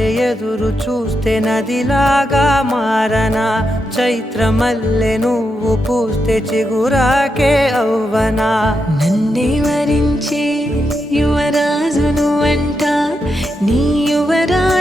వలె ఎదురు చూస్తే నదిలాగా మారనా, చైత్రమల్లె నువ్వు పూస్తే చిగురాకే అవ్వనా. నన్నే వరించే యువరాజును అంట నీ యువరాజు